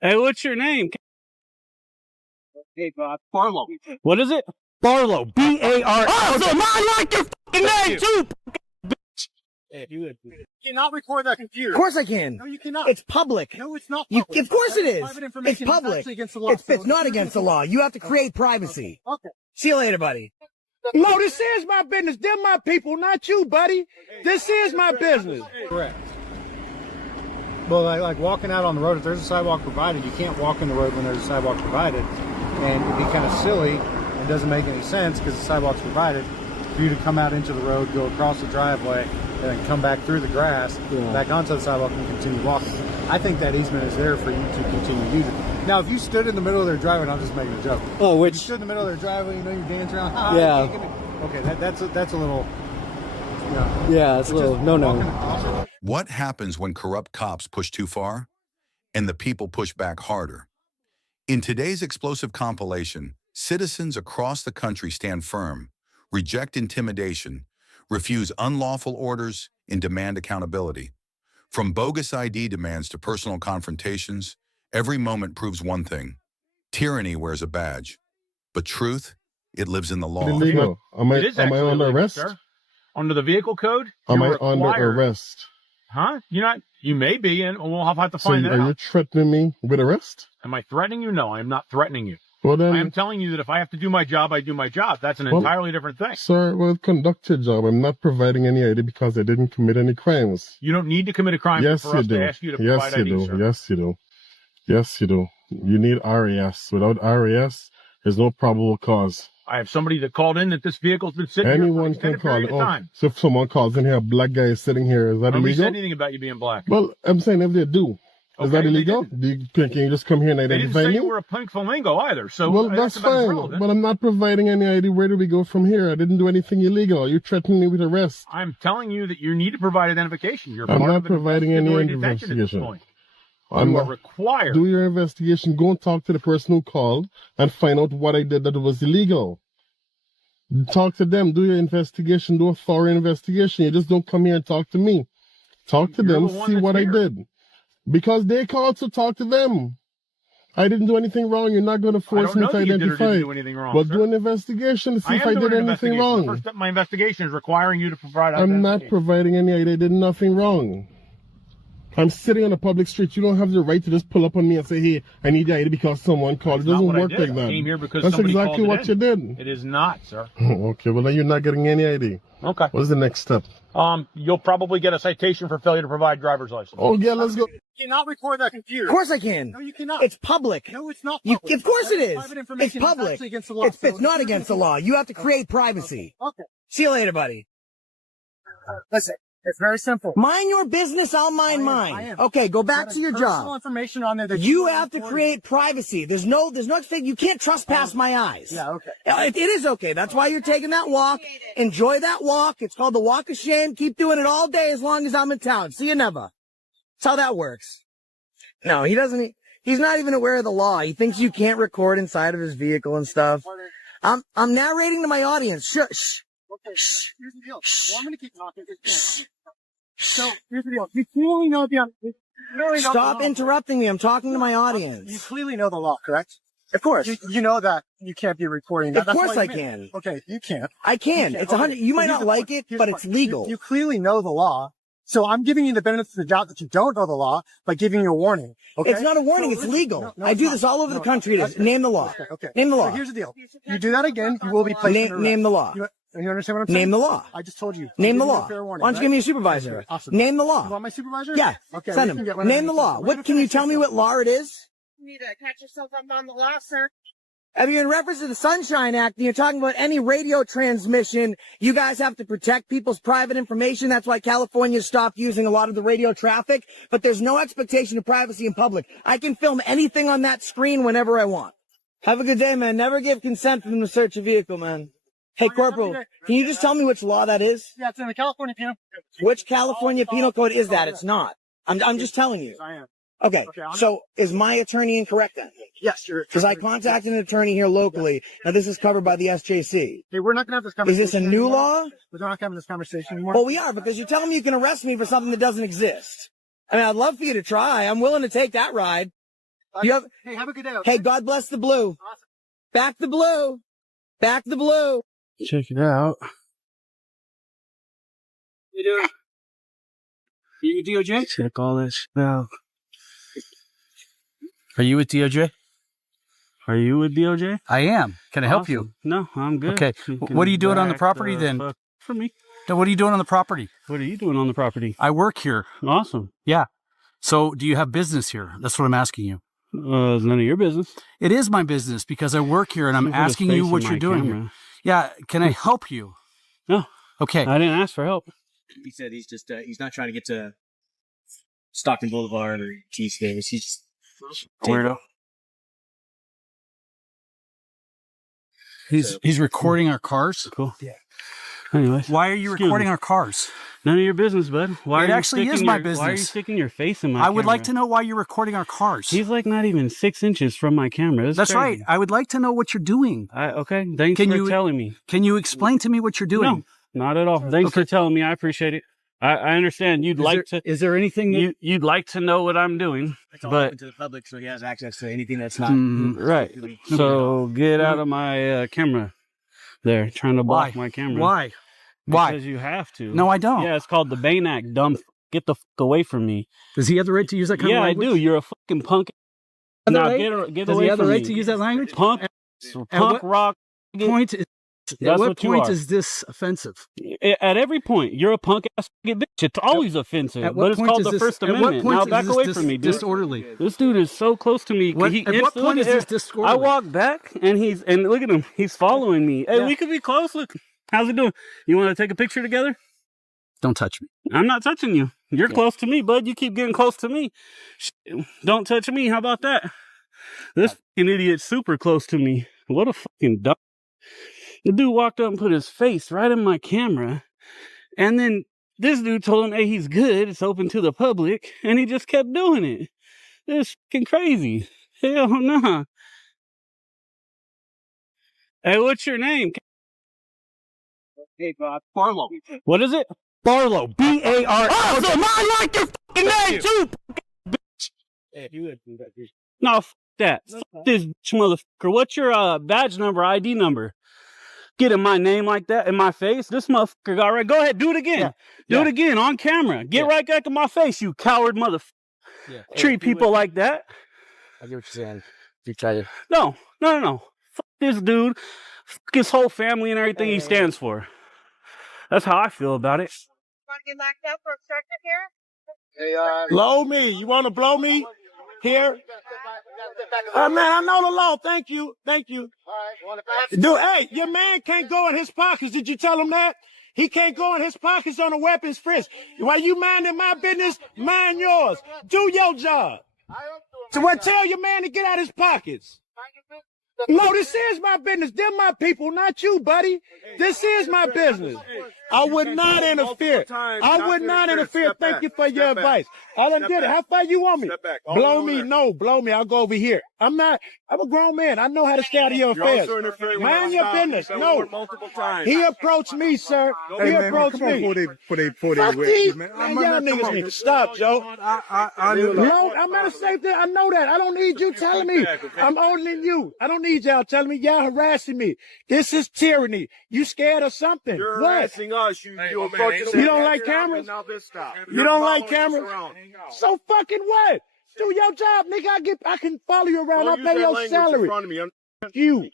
Hey, what's your name? Hey, Barlow. What is it? Barlow. B-A-R. Oh, so I like your fucking name too, bitch. Hey, you cannot record that computer. Of course I can. No, you cannot. It's public. No, it's not public. Of course it is. Private It's information public. is actually against the law. It's not against the law. You have to create privacy. Okay. See you later, buddy. No, this is my business. They're my people, not you, buddy. This is my business. Correct. Well, like walking out on the road, if there's a sidewalk provided, you can't walk in the road when there's a sidewalk provided. And it'd be kind of silly, and doesn't make any sense because the sidewalk's provided, for you to come out into the road, go across the driveway, and then come back through the grass, back onto the sidewalk and continue walking. I think that easement is there for you to continue using. Now, if you stood in the middle of their driveway, and I'm just making a joke. Oh, which? If you stood in the middle of their driveway, you know, you're dancing around. Yeah. Okay, that's a little. Yeah, it's a little no. What happens when corrupt cops push too far and the people push back harder? In today's explosive compilation, citizens across the country stand firm, reject intimidation, refuse unlawful orders, and demand accountability. From bogus ID demands to personal confrontations, every moment proves one thing: tyranny wears a badge, but truth, it lives in the law. Illegal. Am I under arrest? Sir. Under the vehicle code? Am I under arrest? Huh? You're not. You may be, and we'll have to find that out. Are you threatening me with arrest? Am I threatening you? No, I am not threatening you. Well, then, I am telling you that if I have to do my job, I do my job. That's an entirely different thing. Sir, well, conduct your job. I'm not providing any ID because I didn't commit any crimes. You don't need to commit a crime for us to ask you to provide ID, sir. Yes, you do. Yes, you do. You need RAS. Without RAS, there's no probable cause. I have somebody that called in that this vehicle's been sitting Anyone here for an can call it. time. So if someone calls in here, a black guy is sitting here, is that Nobody illegal? said anything about you being black. Well, I'm saying if they do. Is that illegal? Can you just come here and identify me? They didn't say you were a pink flamingo either. So well, that's fine. But I'm not providing any ID. Where do we go from here? I didn't do anything illegal. You're threatening me with arrest. I'm telling you that you need to provide identification. I'm not providing any investigation. You are required. Do your investigation. Go and talk to the person who called and find out what I did that was illegal. Talk to them. Do your investigation. Do a thorough investigation. You just don't come here and talk to me. Talk to them. See what I did. Because they called to talk to them. I didn't do anything wrong. You're not going to force me to identify. But do an investigation to see if I did anything wrong. The first step of my investigation is requiring you to provide identification. I'm not providing any ID. I did nothing wrong. I'm sitting on a public street. You don't have the right to just pull up on me and say, hey, I need the ID because someone called. It doesn't work like that. I came here because that's exactly what you did. It is not, sir. Okay, well then you're not getting any ID. Okay. What's the next step? You'll probably get a citation for failure to provide driver's license. Oh yeah, let's go. You cannot record that computer. Of course I can. No, you cannot. It's public. No, it's not public. Of course it is. It's public. It's not against the law. You have to create privacy. Okay. See you later, buddy. Listen. It's very simple. Mind your business, I'll mind mine. Okay, go back to your job. Information on there that you have to create privacy. There's no you can't trespass my eyes. Yeah, okay. It is okay. That's why you're taking that walk. Enjoy that walk. It's called the walk of shame. Keep doing it all day as long as I'm in town. See you never. That's how that works. No, he doesn't. He's not even aware of the law. He thinks you can't record inside of his vehicle and stuff. I'm narrating to my audience. Shush. Okay, here's the deal. Well, I'm going to keep talking. So, here's the deal. You clearly know the Stop interrupting me. I'm talking to my audience. You clearly know the law, correct? Of course. You know that you can't be recording that. Of course I can. Okay, you can't. I can. It's 100. You might not like it, but it's legal. You clearly know the law. So I'm giving you the benefit of the doubt that you don't know the law by giving you a warning. Okay? It's not a warning. It's legal. I do this all over the country. Name the law. Okay. Name the law. So here's the deal. You do that again, you will be placed in arrest. Name the law. You understand what I'm saying? Name the law. I just told you. Name the law. Why don't you give me a supervisor? Awesome. Name the law. You want my supervisor? Yeah. Okay. Send him. Name the law. What can you tell me what law it is? You need to catch yourself up on the law, sir. I mean, in reference to the Sunshine Act, and you're talking about any radio transmission, you guys have to protect people's private information. That's why California stopped using a lot of the radio traffic. But there's no expectation of privacy in public. I can film anything on that screen whenever I want. Have a good day, man. Never give consent for them to search a vehicle, man. Hey, Corporal, can you just tell me which law that is? Yeah, it's in the California Penal Code. Which California Penal Code is that? It's not. I'm just telling you. I am. Okay, so is my attorney incorrect then? Yes, you're. Because I contacted an attorney here locally. Now, this is covered by the SJC. Hey, we're not going to have this conversation. Is this a new law? We're not having this conversation anymore. Well, we are, because you're telling me you can arrest me for something that doesn't exist. I mean, I'd love for you to try. I'm willing to take that ride. You have, Hey, have a good day. Okay? hey, God bless the blue. Back the blue. Back the blue. Check it out. You doing? You DOJ? Check all that shit out. Are you with DOJ? Are you with DOJ? I am. Can I help you? No, I'm good. Okay. What are you doing on the property then? For me. Then what are you doing on the property? What are you doing on the property? I work here. Awesome. Yeah. So do you have business here? That's what I'm asking you. It's none of your business. It is my business because I work here and I'm asking you what you're doing here. Yeah. Can I help you? No. Okay. I didn't ask for help. He said he's just he's not trying to get to Stockton Boulevard or T-Space. He's just Weirdo. He's recording our cars. Cool. Yeah. Anyways. Why are you recording our cars? None of your business, bud. Why it actually is my business. Why are you sticking your face in my I would camera? like to know why you're recording our cars. He's like not even 6 inches from my camera. That's right. I would like to know what you're doing. Okay. Thanks for telling me. Can you explain to me what you're doing? No, not at all. Thanks for telling me. I appreciate it. I understand. Is there anything you'd like to know what I'm doing? it's all But open to the public, so he has access to anything that's not right. So get out of my camera. There, trying to block my camera. Why? Why? Because you have to. No, I don't. Yeah, it's called the Bain Act. Dumb. Get the fuck away from me. Does he have the right to use that kind of language? Yeah, I do. You're a fucking punk. Now get away from me. Does he have the right to use that language? Punk rock. At what point is this offensive? At every point, you're a punk ass bitch. It's always offensive. But it's called the First Amendment. Now back away from me, dude. Disorderly. This dude is so close to me. At what point is this disorderly? I walk back and look at him. He's following me. Hey, we could be close. Look, how's it doing? You want to take a picture together? Don't touch me. I'm not touching you. You're close to me, bud. You keep getting close to me. Don't touch me. How about that? This fucking idiot's super close to me. What a fucking dumb. The dude walked up and put his face right in my camera. And then this dude told him, hey, he's good. It's open to the public. And he just kept doing it. It's fucking crazy. Hell nah. Hey, what's your name? Hey, Bob. Barlow. What is it? Barlow. B-A-R. Oh, so I like your fucking name too, bitch. Hey, you would do that, dude. No, fuck that. Fuck this motherfucker. What's your badge number, ID number? Getting my name like that in my face? This motherfucker got right. Go ahead, do it again. Yeah. Do it again on camera. Get right back in my face, you coward motherfucker. Yeah. Treat people like that. I get what you're saying. You try to. No. Fuck this dude. Fuck his whole family and everything he stands for. That's how I feel about it. Want to get locked up for obstruction here? Blow me. You want to blow me here? Man, I know the law. Thank you. Dude, hey, your man can't go in his pockets. Did you tell him that? He can't go in his pockets on a weapons frisk. While you minding my business, mind yours. Do your job. So what? Tell your man to get out his pockets. No, this is my business. They're my people, not you, buddy. This is my business. I would not interfere. I would not interfere. Thank you for your advice. I done did it. How far you want me? Blow me. No, blow me. I'll go over here. I'm a grown man. I know how to stay out of your affairs. Mind your business. No. He approached me, sir. He approached me. Fuck these. Man, y'all niggas need to stop, Joe. No, I'm not a safe there. I know that. I don't need you telling me. I'm older than you. I don't need y'all telling me. Y'all harassing me. This is tyranny. You scared of something? You're what? harassing us. You You don't like cameras? You don't like cameras? So fucking what? Do your job, nigga. I can follow you around. I'll pay your salary. You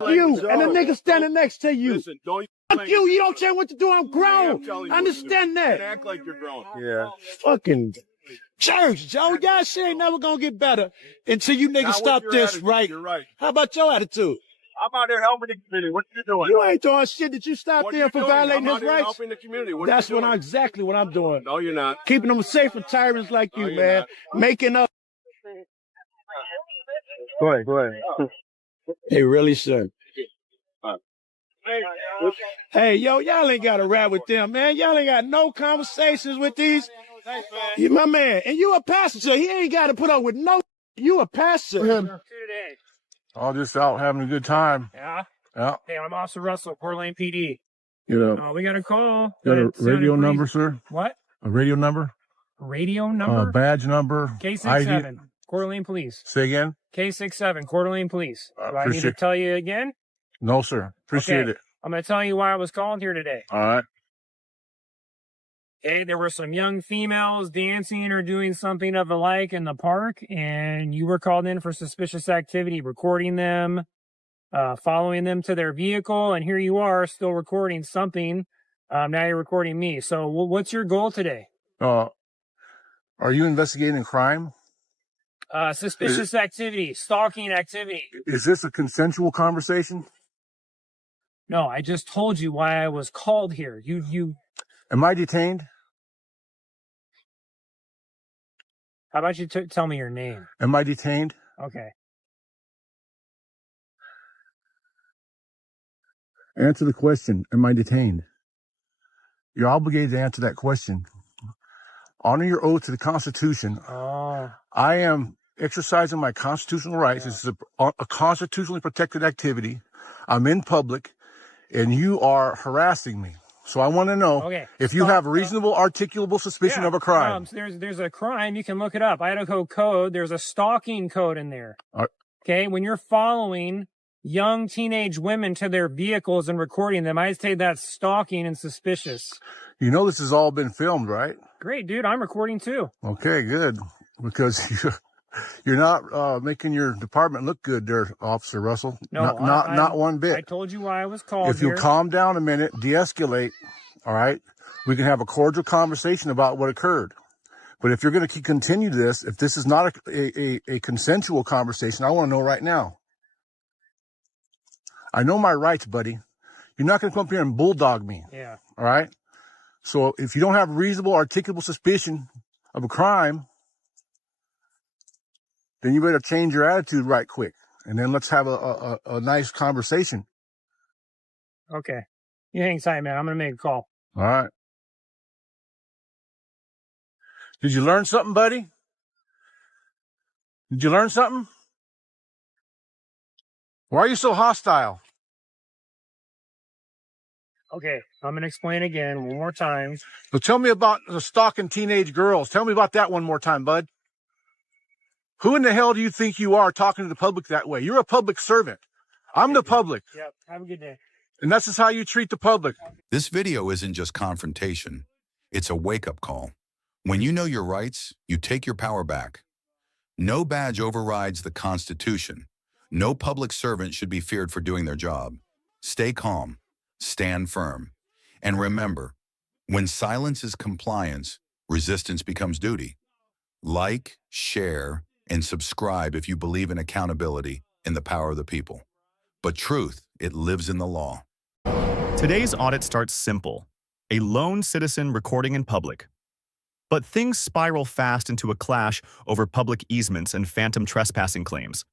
and the nigga standing next to you. Fuck you. You don't tell me what to do. I'm grown. Understand that. Act like you're grown. Yeah. Fucking church, Joe. Y'all shit ain't never gonna get better until you niggas stop this, right? You're right. How about your attitude? I'm out there helping the community. What you doing? You ain't doing shit. Did you stop there for violating his rights? Helping the community. That's exactly what I'm doing. No, you're not. Keeping them safe from tyrants like you, man. Making up. Go ahead. Hey, really, sir. Hey, yo, y'all ain't got to rap with them, man. Y'all ain't got no conversations with these. You, my man, and you a passenger. He ain't got to put up with no. You a passenger. All just out having a good time. Yeah? Yeah. Hey, I'm Officer Russell, Port Lane PD. You know, We got a call. got a radio number, sir? What? A radio number? Radio number? Badge number. K67. Coeur d'Alene Police. Say again? K67, Coeur d'Alene Police. Do I need to appreciate- tell you again? No, sir. Appreciate Okay. it. I'm going to tell you why I was called here today. All right. Okay, there were some young females dancing or doing something of the like in the park, and you were called in for suspicious activity, recording them, following them to their vehicle, and here you are still recording something. Now you're recording me. So what's your goal today? Are you investigating crime? Suspicious activity, stalking activity. Is this a consensual conversation? No, I just told you why I was called here. You. Am I detained? How about you tell me your name? Am I detained? Okay. Answer the question. Am I detained? You're obligated to answer that question. Honor your oath to the Constitution. Oh. I am exercising my constitutional rights. Yeah. This is a constitutionally protected activity. I'm in public, and you are harassing me. So I want to know if you have reasonable, articulable suspicion of a crime. There's a crime. You can look it up. Idaho code. There's a stalking code in there. Okay. When you're following young teenage women to their vehicles and recording them, I'd say that's stalking and suspicious. You know this has all been filmed, right? Great, dude. I'm recording too. Okay, good. Because you're not making your department look good there, Officer Russell. No, not one bit. I told you why I was called If you here. calm down a minute, de-escalate, all right, we can have a cordial conversation about what occurred. But if you're going to continue this, if this is not a consensual conversation, I want to know right now. I know my rights, buddy. You're not going to come up here and bulldog me. Yeah. All right? So if you don't have reasonable, articulable suspicion of a crime, then you better change your attitude right quick. And then let's have a nice conversation. Okay. You hang tight, man. I'm going to make a call. All right. Did you learn something, buddy? Did you learn something? Why are you so hostile? Okay, I'm going to explain again one more time. So tell me about the stalking teenage girls. Tell me about that one more time, bud. Who in the hell do you think you are talking to the public that way? You're a public servant. I'm the public. Yep, have a good day. And that's just how you treat the public. This video isn't just confrontation. It's a wake-up call. When you know your rights, you take your power back. No badge overrides the Constitution. No public servant should be feared for doing their job. Stay calm. Stand firm. And remember, when silence is compliance, resistance becomes duty. Like, share, and subscribe if you believe in accountability and the power of the people. But truth, it lives in the law. Today's audit starts simple. A lone citizen recording in public. But things spiral fast into a clash over public easements and phantom trespassing claims.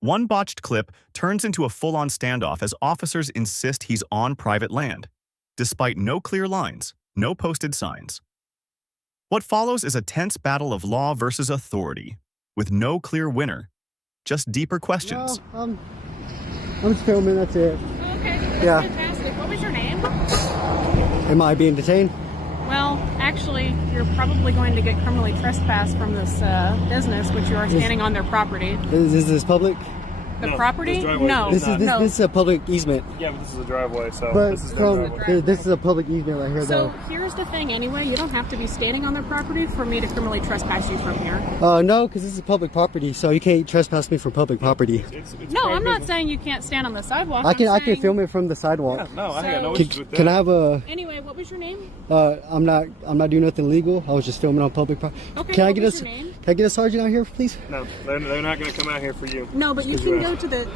One botched clip turns into a full-on standoff as officers insist he's on private land, despite no clear lines, no posted signs. What follows is a tense battle of law versus authority, with no clear winner, just deeper questions. No, I'm just filming, that's it. Okay, yeah. Fantastic. What was your name? Am I being detained? Well, actually, you're probably going to get criminally trespassed from this business, which you are standing on their property. Is this public? The property? No. This is a public easement. Yeah, but this is a driveway, so but this is their driveway. This is a public easement right here, so though. Here's the thing anyway, you don't have to be standing on their property for me to criminally trespass you from here. No, because this is public property, so you can't trespass me from public property. No, I'm not saying you can't stand on the sidewalk. I can film it from the sidewalk. Yeah, no, I got no issues with that. Can I have a... Anyway, what was your name? I'm not doing nothing legal. I was just filming on public property. Okay, can I what get was your name? Can I get a sergeant out here, please? No, they're not going to come out here for you. No, but you can go to the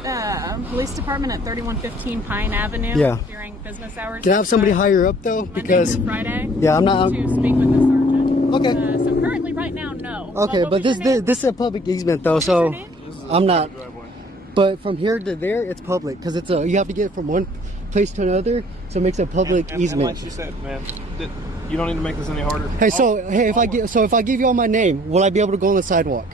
police department at 3115 Pine Avenue during business hours. Can I have somebody higher up though? Because Monday through Friday. Yeah, I'm not. To speak with the sergeant. Okay. So currently, right now, no. Okay, but this is a public easement though, so I'm not. But from here to there, it's public because it's you have to get it from one place to another, so it makes a public easement. And like you said, man, you don't need to make this any harder. Hey, if I give you all my name, will I be able to go on the sidewalk?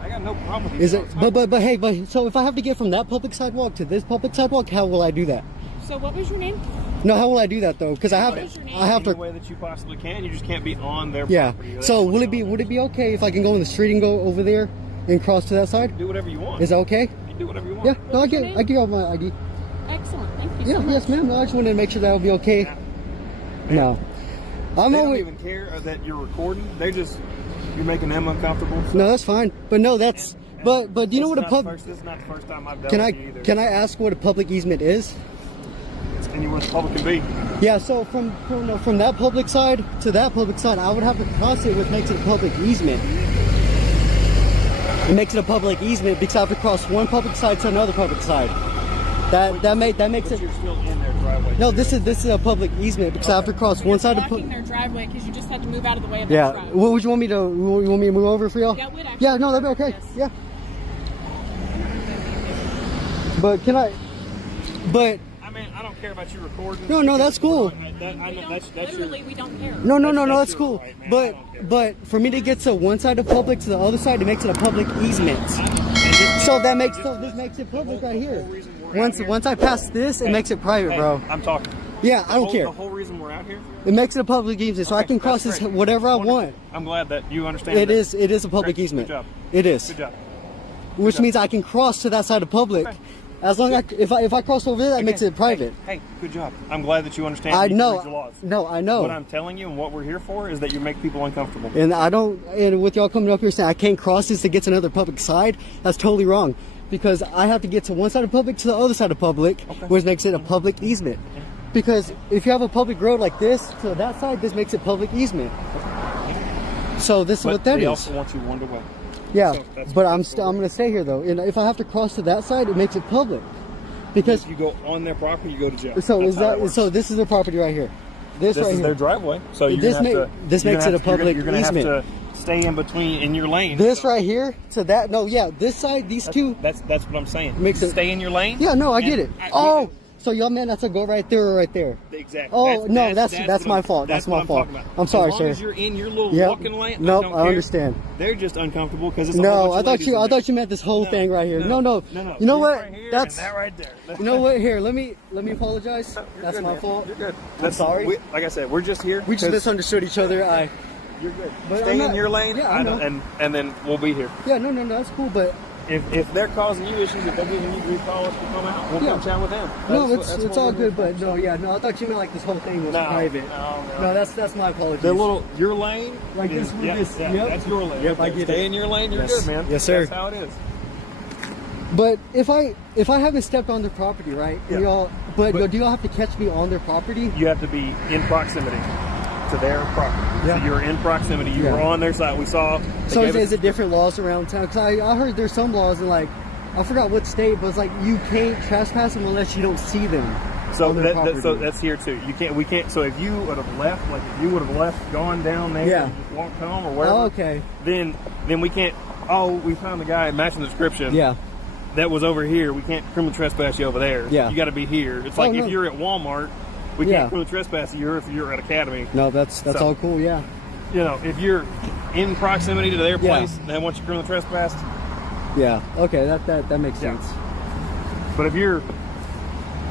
I got no problem with Is it? But so if I have to get from that public sidewalk to this public sidewalk, how will I do that? So what was your name? No, how will I do that though? Because I have to. Any way that you possibly can. You just can't be on their yeah. property. So would it be okay if I can go in the street and go over there? and cross to that side? Do whatever you want. Is that okay? You do whatever you want. Yeah, no, I give you my ID. Excellent, thank you. Yeah, so much. yes, ma'am. No, I just wanted to make sure that would be okay. Yeah. No, I'm they only. don't even care that you're recording. They just you're making them uncomfortable. So. No, that's fine. But no, that's. But do you know what a This is not the first time I've dealt Can with I you either. can I ask what a public easement is? Anywhere the public can be. Yeah, so from that public side to that public side, I would have to cross it, which makes it a public easement. It makes it a public easement because I have to cross one public side to another public side. That makes it. You're still in their driveway. No, this is a public easement because I have to cross one side of. Blocking their driveway because you just had to move out of the way of their Yeah. truck. What would you want me to? You want me to move over for y'all? Yeah, would actually. Yeah, no, that'd be okay. Yes. Yeah. But can I? But. I mean, I don't care about you recording. No, that's cool. Literally, we don't care. No, that's cool. Right, but for me to get to one side of public to the other side, it makes it a public easement. So this makes it public right here. Once I pass this, it makes it private, bro. I'm talking. Yeah, I don't care. The whole reason we're out here. It makes it a public easement, so I can cross this whatever I want. I'm glad that you understand. It is a public easement. Good job. It is. Good job. Which means I can cross to that side of public. As long as if I cross over there, that makes it private. Hey, good job. I'm glad that you understand. I know. The laws. No, I know. What I'm telling you and what we're here for is that you make people uncomfortable. And I don't. And with y'all coming up here saying I can't cross this to get to another public side, that's totally wrong. Because I have to get to one side of public to the other side of public, which makes it a public easement. Because if you have a public road like this to that side, this makes it public easement. So this is what that is. They also want you one to one. Yeah, So but I'm going to stay here though. And if I have to cross to that side, it makes it public. Because if you go on their property, you go to jail. so That's is how that works. so? This is the property right here. This right is here. their driveway. So you're this gonna have to, this you're makes gonna it a have to- public You're going to have easement. to stay in between in your lane. This right here to that. No, yeah, this side, these two. That's what I'm saying. Makes it stay in your lane. Yeah, no, I get it. And Oh, so y'all meant that's to go right there or right there. Exactly. Oh no, that's what my I'm- fault. That's my what fault. talking about. I'm sorry, as long sir. As you're in your little Yep. walking lane. Nope, I, I don't care. understand. They're just uncomfortable because it's a whole No, bunch I of thought ladies you. in I there. thought you meant this whole thing right here. No. No. You know This what? right here That's and that right there. You know what? Here, let me apologize. That's good, my man. fault. You're good. I'm sorry. Like I said, we're just here. We just 'cause misunderstood each other. You're good. But Stay I'm in not- your lane. Yeah, I know. And then we'll be here. Yeah, no, that's cool. But If they're causing you issues, if they're giving you grief calls to come out, we'll come chat with them. no, That's it's what all we're good. here But no, I thought you meant like this whole thing was private. No, that's my apologies. The little your lane, Like this one is- yeah, yep. that's your lane. Yep, I get Stay it. in your lane. You're Yes. good, man. Yes, sir. That's how it is. But if I haven't stepped on their property, right? And Yeah. but do y'all have to catch me on their property? You have to be in proximity to their property. Yeah. So you're in proximity. You Yeah. were on their side. We saw. So is it different laws around town? Because I heard there's some laws in like I forgot what state, but it's like you can't trespass them unless you don't see them. So on their property. so that's here too. You can't. We can't. So if you would have left, like if you would have left, gone down there, Yeah. and just walked home or wherever. Oh, okay. Then we can't. Oh, we found the guy matching the description. Yeah. That was over here. We can't criminal trespass you over there. Yeah. You got to be here. It's like no. if you're at Walmart, we Yeah. can't criminal trespass you if you're at Academy. No, that's So, all cool. Yeah. You know, if you're in proximity to their Yeah. place, they want you criminal trespassed. Yeah. Okay. That makes sense. But if you're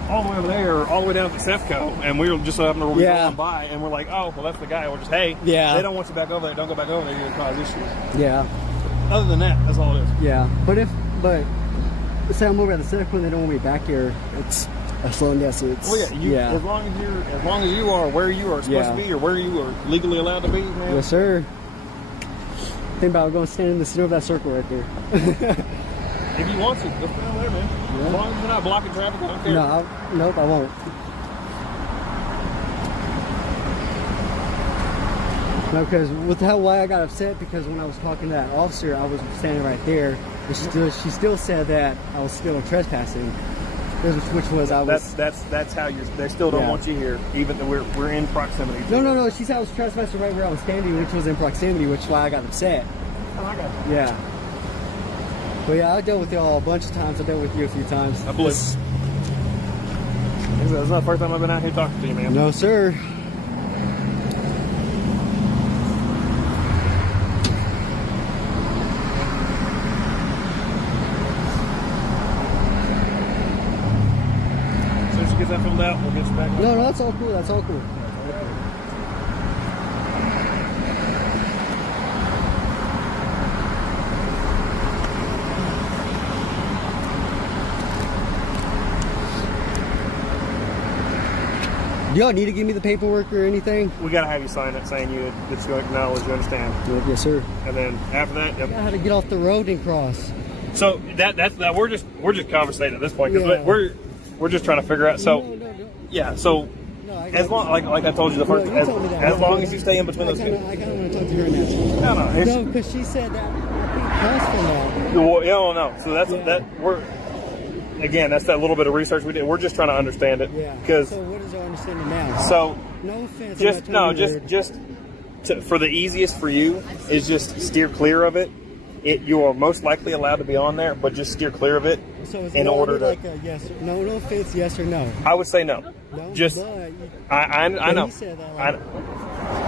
all the way over there, or all the way down at the Cefco, and we were just happened to be going by, and we're like, oh, well, that's the guy. We're just, hey, Yeah. they don't want you back over there. Don't go back over there. You're gonna cause issues. Yeah. Other than that, that's all it is. Yeah. But say I'm over at the Cefco and they don't want me back here, it's as long as it's. Well, yeah, as long as you are where you are supposed to be, or where you are legally allowed to be, man. Yes, sir. Think about going stand in the center of that circle right there. If you want to, go stand there, man. As long as you're not blocking traffic, I don't care. Nope, I won't. No, because why I got upset, because when I was talking to that officer, I was standing right there, and she still said that I was still trespassing, which was I was. That's how they still don't want you here, even though we're in proximity. No. She said I was trespassing right where I was standing, which was in proximity, which is why I got upset. Oh, I got you. Yeah. But yeah, I dealt with y'all a bunch of times. I dealt with you a few times. I believe. It's not the first time I've been out here talking to you, man. No, sir. As soon as you get that filled out, we'll get you back. No, that's all cool. That's all cool. Do y'all need to give me the paperwork or anything? We got to have you sign it saying that you acknowledge, you understand. Yes, sir. And then after that, I had to get off the road and cross. So that's we're just conversating at this point because we're just trying to figure out. So yeah, so as long like I told you the first, as long as you stay in between those. I kind of want to talk to her now. No, because she said that I can't cross from that. Well, no. So that we're. Again, that's that little bit of research we did. We're just trying to understand it. Yeah. Because so what is our understanding now? So no offense. For the easiest for you is just steer clear of it. You are most likely allowed to be on there, but just steer clear of it so is in it order to. Like a yes, no offense, yes or no. I would say no. No, just I know. He said that, like,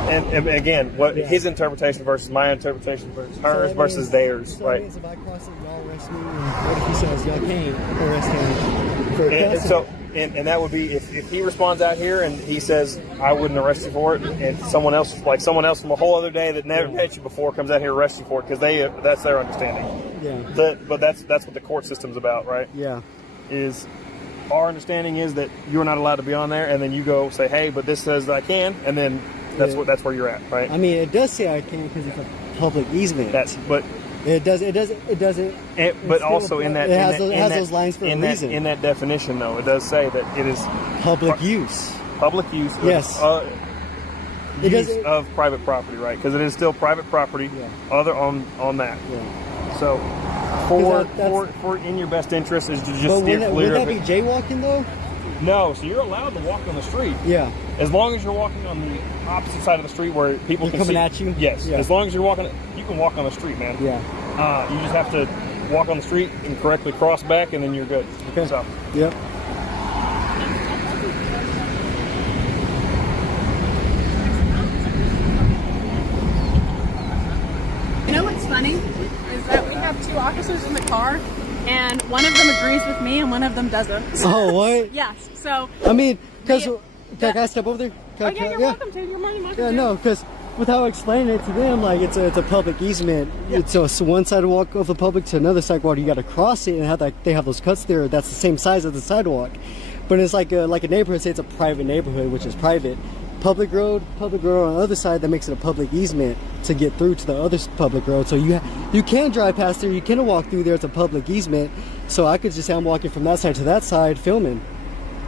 and again, what his interpretation versus my interpretation versus hers versus theirs, so right? Means if I cross it, y'all arrest me. And what if he says y'all can't arrest him for and so, and that would be if he responds out here and he says I wouldn't arrest you for it, and someone else from a whole other day that never met you before comes out here and arrests you for it because that's their understanding. Yeah. But that's what the court system's about, right? Yeah. Is our understanding is that you're not allowed to be on there, and then you go say, hey, but this says that I can, and then that's where you're at, right? I mean, it does say I can because it's a public easement. But it doesn't. But also in that it has those lines for a reason. In that definition, though, it does say that it is public use. Public use. Yes. Use of private property, right? Because it is still private property. Yeah. Other on that. Yeah. So for in your best interest is to just steer clear of it. Would that be jaywalking though? No, so you're allowed to walk on the street. Yeah. As long as you're walking on the opposite side of the street where people can coming see. at you? Yes. Yeah. As long as you're walking, you can walk on the street, man. Yeah. You just have to walk on the street and correctly cross back, and then you're good. Okay. So. Yep. You know what's funny is that we have two officers in the car, and one of them agrees with me and one of them doesn't. Oh, what? Yes. So. I mean, because can I step over there? You're welcome to. You're more than welcome to. Yeah, no, because without explaining it to them, like it's a public easement. Yeah. It's one sidewalk of the public to another sidewalk. You got to cross it, and they have those cuts there. That's the same size as the sidewalk, but it's like a neighborhood. Say it's a private neighborhood, which is private. Public road on the other side, that makes it a public easement to get through to the other public road. So you can drive past there, you can walk through there. It's a public easement. So I could just say I'm walking from that side to that side filming,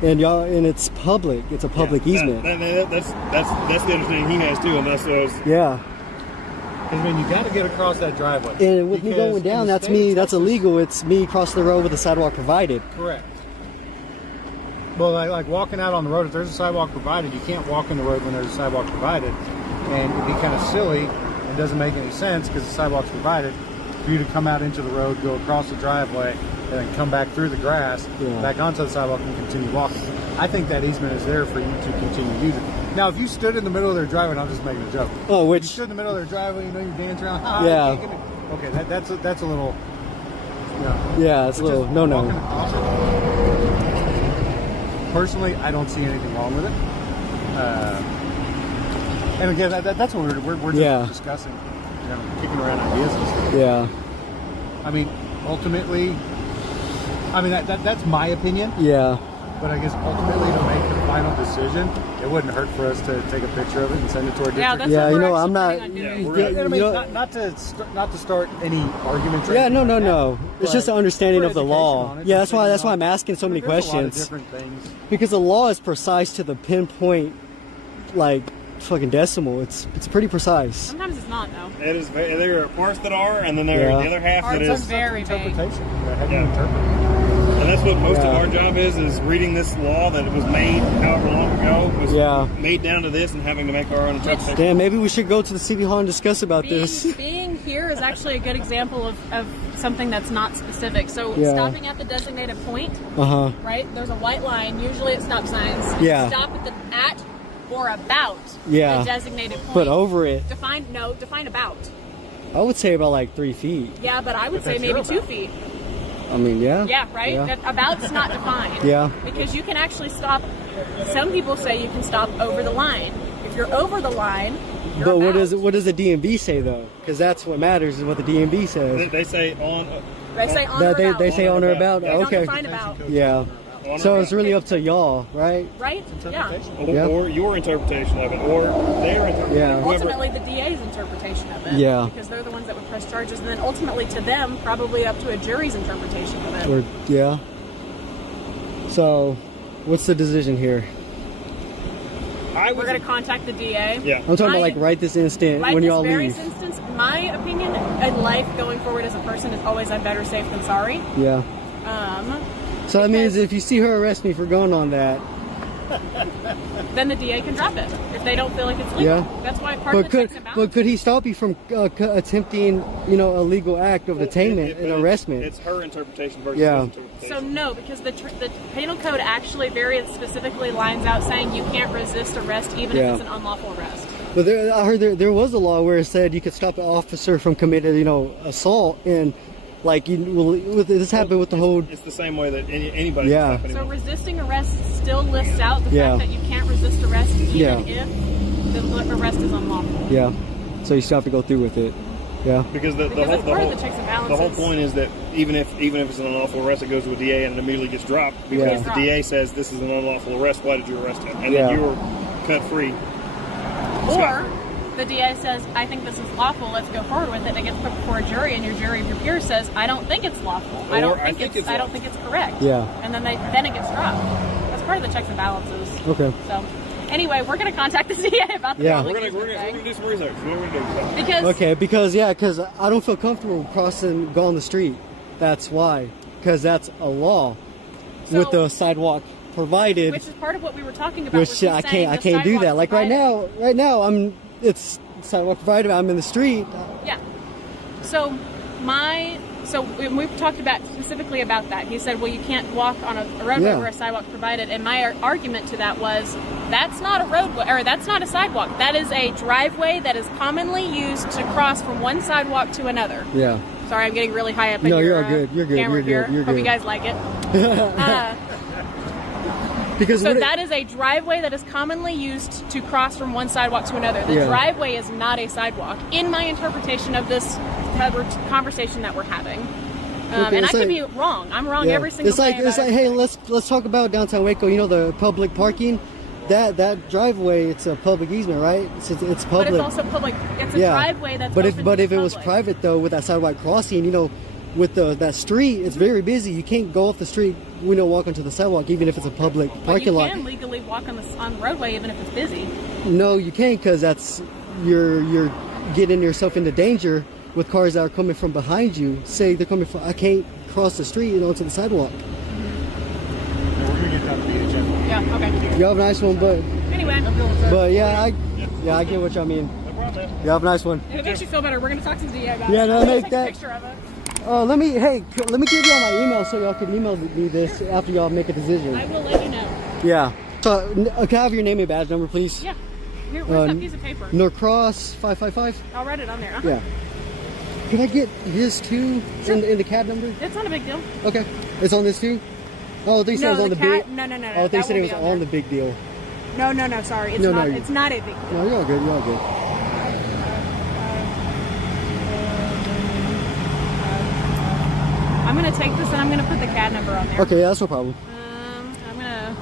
and it's public. It's a public easement. That's the understanding he has too, and that's what I was. Yeah. I mean, you got to get across that driveway. And with me going down, that's me. That's illegal. It's me crossing the road with the sidewalk provided. Correct. Well, like walking out on the road, if there's a sidewalk provided, you can't walk in the road when there's a sidewalk provided. And it'd be kind of silly and doesn't make any sense because the sidewalk's provided for you to come out into the road, go across the driveway, and then come back through the grass, back onto the sidewalk and continue walking. I think that easement is there for you to continue using. Now, if you stood in the middle of their driveway, and I'm just making a joke. Oh, which? If you stood in the middle of their driveway, you dance around. Okay, that's a little. Yeah, it's a little no. Personally, I don't see anything wrong with it. And again, that's what we're just discussing, kicking around ideas and stuff. Yeah. I mean, ultimately, that's my opinion. Yeah. But I guess ultimately to make the final decision, it wouldn't hurt for us to take a picture of it and send it to our district. I'm not. Not to start any arguments. Yeah, no. It's just an understanding of the law. Yeah, that's why I'm asking so many questions. A lot of different things. Because the law is precise to the pinpoint, like fucking decimal. It's pretty precise. Sometimes it's not though. It is. There are parts that are, and then there are the other half that is very interpretation. How do you interpret? And that's what most of our job is reading this law that it was made however long ago, was made down to this, and having to make our own interpretation. Damn, maybe we should go to the city hall and discuss about this. Being here is actually a good example of something that's not specific. So stopping at the designated point, right? There's a white line, usually at stop signs. Stop at or about the designated point. But over it. Define about. I would say about like 3 feet. Yeah, but I would say maybe 2 feet. I mean, yeah. Yeah, right? Yeah. About's not defined. Yeah. Because you can actually stop. Some people say you can stop over the line. If you're over the line, you're But about. what does the DMV say though? Because that's what matters is what the DMV says. They say on. They say on or about. They say on or about. They don't Okay. define about. Yeah. So it's really up to y'all, right? Right? Yeah. Or your interpretation of it, or their interpretation. Yeah. Ultimately, the DA's interpretation of it. Yeah. Because they're the ones that would press charges, and then ultimately to them, probably up to a jury's interpretation of it. Or, yeah. So, what's the decision here? We're going to contact the DA. Yeah. I'm talking about like right this instant when y'all leave. Right this very instance, my opinion in life going forward as a person is always I'm better safe than sorry. Yeah. So that means if you see her arrest me for going on that, then the DA can drop it if they don't feel like it's legal. Yeah. That's why part of the checks and balances. but could he stop you from attempting, you know, a legal act of detainment and arrestment? It's her interpretation versus Yeah. his interpretation. So no, because the penal code actually very specifically lines out saying you can't resist arrest even if it's an unlawful arrest. But I heard there was a law where it said you could stop an officer from committing, you know, assault, and like this happened with the whole. It's the same way that anybody. Yeah. Can stop So resisting arrest still lists out the fact that you can't resist arrest even if the arrest is unlawful. Yeah. So you still have to go through with it. Yeah. Because the whole point is that even if it's an unlawful arrest, it goes to a DA and it immediately gets dropped because the DA says this is an unlawful arrest. Why did you arrest him? And then you're cut free. Or the DA says, I think this is lawful, let's go forward with it, and it gets put before a jury, and your jury of your peers says, I don't think it's lawful. I don't think it's correct. Yeah. And then it gets dropped. That's part of the checks and balances. Okay. So anyway, we're gonna contact the DA about the Yeah. We're gonna do some research. What we're gonna do. Because I don't feel comfortable crossing, go on the street. That's why. Because that's a law with the sidewalk provided. Which is part of what we were talking about. Which I can't do that. Like right now it's sidewalk provided. I'm in the street. Yeah. So we've talked about specifically about that. He said, well, you can't walk on a roadway where a sidewalk provided. And my argument to that was, that's not a roadway, or that's not a sidewalk. That is a driveway that is commonly used to cross from one sidewalk to another. Yeah. Sorry, I'm getting really high up in your your good. You're good. camera You're good. here. You're Hope good. you guys like it. So that is a driveway that is commonly used to cross from one sidewalk to another. The driveway is not a sidewalk, in my interpretation of this conversation that we're having. And I could be wrong. I'm wrong every single day. It's like, hey, let's talk about downtown Waco. You know, the public parking. That driveway, it's a public easement, right? It's public. But it's also public. It's a driveway that's open to the if it was public. private though, with that sidewalk crossing, you know, with that street, it's very busy. You can't go off the street, walk onto the sidewalk, even if it's a public parking lot. You can legally walk on the roadway even if it's busy. No, you can't, because that's you're getting yourself into danger with cars that are coming from behind you. Say they're coming from, I can't cross the street onto the sidewalk. We're gonna get down to BHM. Yeah. Okay. You have a nice one, but anyway. But I get what y'all mean. No problem. You have a nice one. If it makes you feel better, we're gonna talk to the DA about it. Yeah, no, make take that. a picture of it. Let me give y'all my email so y'all can email me this after y'all make a decision. I will let you know. Yeah. So, can I have your name and badge number, please? Yeah. Here, where's that piece of paper? Norcross 555. I'll write it on there. Yeah. Can I get his too in the cab number? It's not a big deal. Okay. It's on this too? Oh, they said it was on the big. No. Oh, they said it was on the big deal. No. Sorry, it's not. It's not a big deal. No, you're all good. You're all good. I'm gonna take this and I'm gonna put the CAD number on there. Okay, yeah, that's no problem. I'm gonna.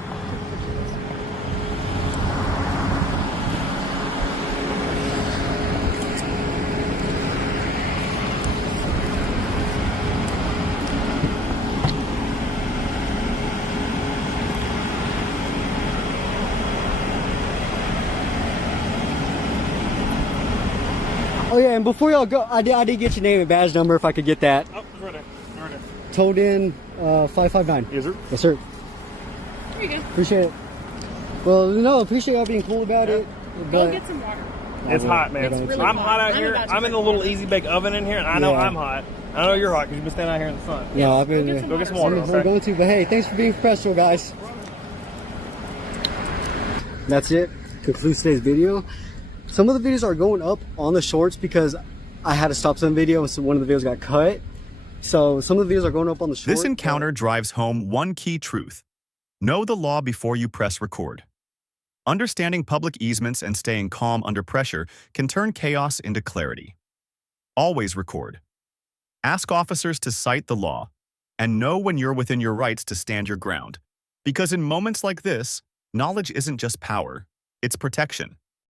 Oh yeah, and before y'all go, I did get your name and badge number if I could get that. Oh, it's right there. Right there. Towed in 559. Yes, sir. Yes, sir. There you go. Appreciate it. Well, no, appreciate y'all being cool about it. Go get some water. It's hot, man. It's really I'm hot out here. I'm in the little easy bake oven in here, and I know I'm hot. I know you're hot because you've been standing out here in the sun. Yeah, I've been. Go get some water. I'm going to, but hey, thanks for being professional, guys. That's it. Concludes today's video. Some of the videos are going up on the shorts because I had to stop some video, so one of the videos got cut. So some of the videos are going up on the shorts. This encounter drives home one key truth. Know the law before you press record. Understanding public easements and staying calm under pressure can turn chaos into clarity. Always record. Ask officers to cite the law, and know when you're within your rights to stand your ground. Because in moments like this, knowledge isn't just power, it's protection.